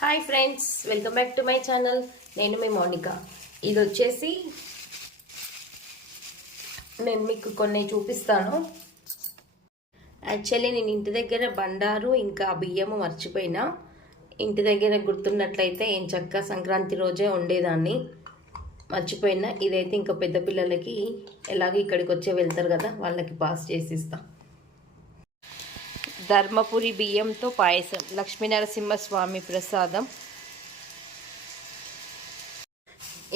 Hi friends, welcome back to my channel. నేను మీ మోనికా. ఇది వచ్చేసి నేను మీకు కొన్ని చూపిస్తాను. యాక్చువల్లీ నేను ఇంటి దగ్గర బండారు ఇంకా బియ్యము మర్చిపోయినా. ఇంటి దగ్గర గుర్తున్నట్లయితే ఏం చక్క సంక్రాంతి రోజే ఉండేదాన్ని, మర్చిపోయినా. ఇదైతే ఇంకా పెద్ద పిల్లలకి ఎలాగో ఇక్కడికి వచ్చే వెళ్తారు కదా, వాళ్ళకి పాస్ చేసిస్తా. ధర్మపురి బియ్యంతో పాయసం, లక్ష్మీనరసింహస్వామి ప్రసాదం.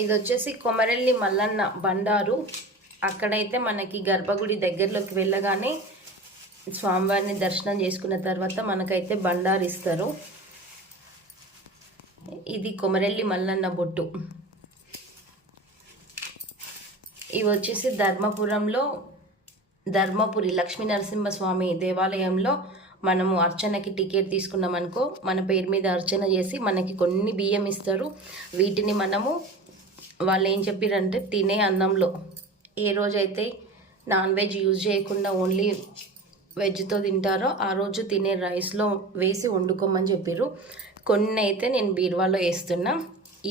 ఇది వచ్చేసి కొమరెల్లి మల్లన్న బండారు. అక్కడైతే మనకి గర్భగుడి దగ్గరలోకి వెళ్ళగానే స్వామివారిని దర్శనం చేసుకున్న తర్వాత మనకైతే బండారు ఇస్తారు. ఇది కొమరెల్లి మల్లన్న బొట్టు. ఇవి వచ్చేసి ధర్మపురి లక్ష్మీనరసింహస్వామి దేవాలయంలో మనము అర్చనకి టికెట్ తీసుకున్నాం అనుకో, మన పేరు మీద అర్చన చేసి మనకి కొన్ని బియ్యం ఇస్తారు. వీటిని మనము వాళ్ళు ఏం చెప్పారంటే తినే అన్నంలో ఏ రోజైతే నాన్ వెజ్ యూజ్ చేయకుండా ఓన్లీ వెజ్తో తింటారో ఆ రోజు తినే రైస్లో వేసి వండుకోమని చెప్పారు. కొన్ని అయితే నేను బీరువాలో వేస్తున్నా.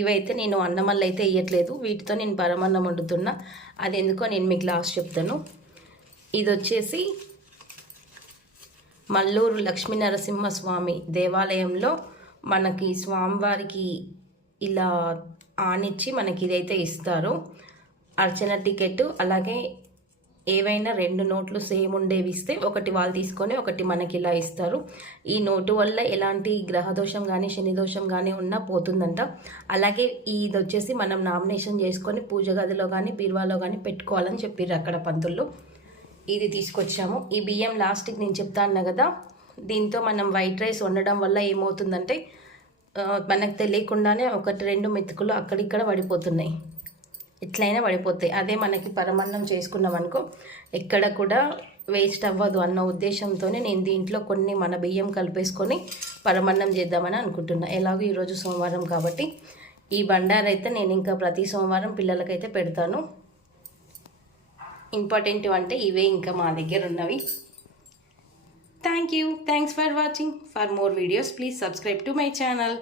ఇవైతే నేను అన్నమల్ల అయితే వేయట్లేదు, వీటితో నేను పరమన్నం వండుతున్నా. అది ఎందుకో నేను మీకు లాస్ట్ చెప్తాను. ఇది వచ్చేసి మల్లూరు లక్ష్మీనరసింహస్వామి దేవాలయంలో మనకి స్వామివారికి ఇలా ఆనిచ్చి మనకి ఇదైతే ఇస్తారు, అర్చన టికెట్. అలాగే ఏవైనా 2 నోట్లు సేమ్ ఉండేవి ఇస్తే ఒకటి వాళ్ళు తీసుకొని ఒకటి మనకి ఇలా ఇస్తారు. ఈ నోటు వల్ల ఎలాంటి గ్రహదోషం కానీ శనిదోషం కానీ ఉన్నా పోతుందంట. అలాగే ఇది వచ్చేసి మనం నామినేషన్ చేసుకొని పూజ గదిలో కానీ బీరువాలో కానీ పెట్టుకోవాలని చెప్పారు అక్కడ పంతులు. ఇది తీసుకొచ్చాము. ఈ బియ్యం లాస్ట్కి నేను చెప్తాను కదా, దీంతో మనం వైట్ రైస్ వండడం వల్ల ఏమవుతుందంటే మనకు తెలియకుండానే 1-2 మెతుకులు అక్కడిక్కడ పడిపోతున్నాయి. ఎట్లయినా పడిపోతాయి. అదే మనకి పరమన్నం చేసుకున్నాం అనుకో ఎక్కడ కూడా వేస్ట్ అవ్వదు అన్న ఉద్దేశంతోనే నేను దీంట్లో కొన్ని మన బియ్యం కలిపేసుకొని పరమన్నం చేద్దామని అనుకుంటున్నా. ఎలాగో ఈరోజు సోమవారం కాబట్టి ఈ బండారైతే నేను ఇంకా ప్రతి సోమవారం పిల్లలకైతే పెడతాను. ఇంపార్టెంట్ అంటే ఇవే ఇంకా మా దగ్గర ఉన్నవి. Thanks for watching. For more videos please subscribe to my channel.